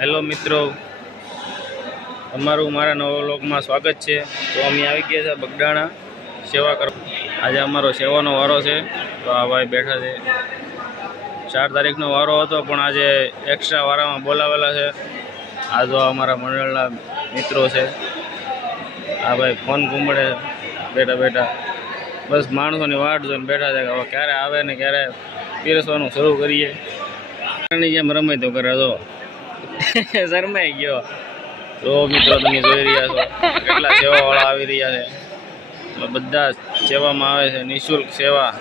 Hello મિત્રો, તમારું મારા નવા વ્લોગમાં સ્વાગત છે। તો અમે આવી ગયા છે બગડાણા સેવા કરવા। આજે અમારો સેવાનો વારો છે। તો આ ભાઈ બેઠા છે। 4 તારીખનો વારો હતો પણ આજે એક્સ્ટ્રા વારામાં બોલાવેલા છે। આ જો અમારા મંડળના મિત્રો છે। આ ભાઈ ફોન ઘૂમડે બેઠા બેઠા બસ માણસોની વાટ જોઈને બેઠા છે કે હવે ક્યારે આવે ને ક્યારે પીરસવાનું શરૂ કરીએ। જેમ રમે તો કરે તો શરમાઈ ગયો। તો મિત્રો તમે જોઈ રહ્યા છો કેટલા સેવાવાળા આવી રહ્યા છે। બધા સેવામાં આવે છે, નિઃશુલ્ક સેવા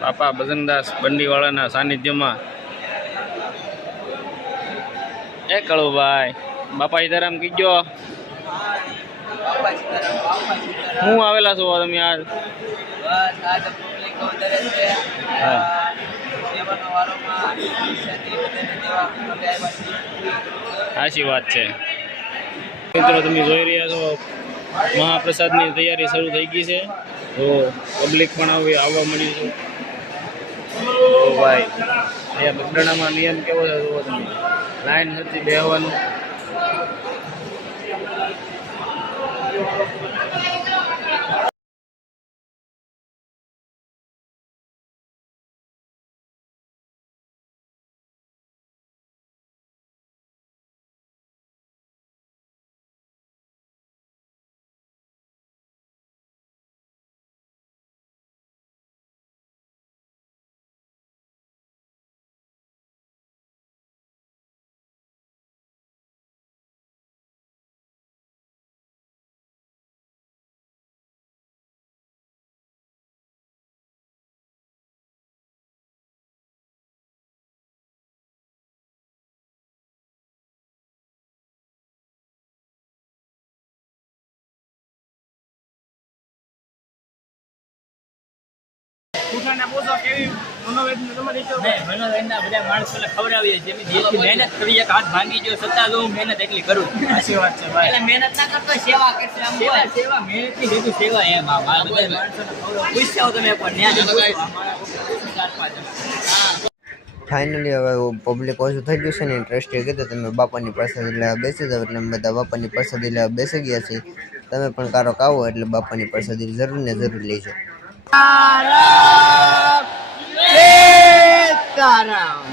બાપા ભજનદાસ બંડીવાળાના સાનિધ્યમાં। એ કળુભાઈ બાપા સીતારામ કીજો હું આવેલા છો તમે આજ? સાચી વાત છે મિત્રો, તમે જોઈ રહ્યા છો મહાપ્રસાદની તૈયારી શરૂ થઈ ગઈ છે। તો પબ્લિક પણ આવવા મળી છે। તો ભાઈ અહીંયા બગડાણામાં નિયમ કેવો છે જુઓ તમે, લાઈન હતી બેહવાનું। મનોરંજન બધા માણસોને ખવડાવીએ છીએ। જેટલી મહેનત કરી એક હાથ ભાંગી ગયો છતાં હું મહેનત એટલી કરું। સાચી વાત છે ભાઈ, એટલે મહેનત ના કરતો સેવા કરશે। સેવા મહેનતની ભેગી સેવા એમ આ બધા માણસોને ખવડાવ પૂછ્યા તમે પણ ફાઇનલી હવે પબ્લિક ઓછું થઈ ગયું છે ને ટ્રસ્ટીએ કીધું તમે બાપાની પ્રસાદી લેવા બેસી જાવ, એટલે અમે બધા બાપાની પ્રસાદી લેવા બેસી ગયા છીએ। તમે પણ કારોક આવો એટલે બાપાની પ્રસાદી જરૂર ને જરૂર લેજો। સીતારામ।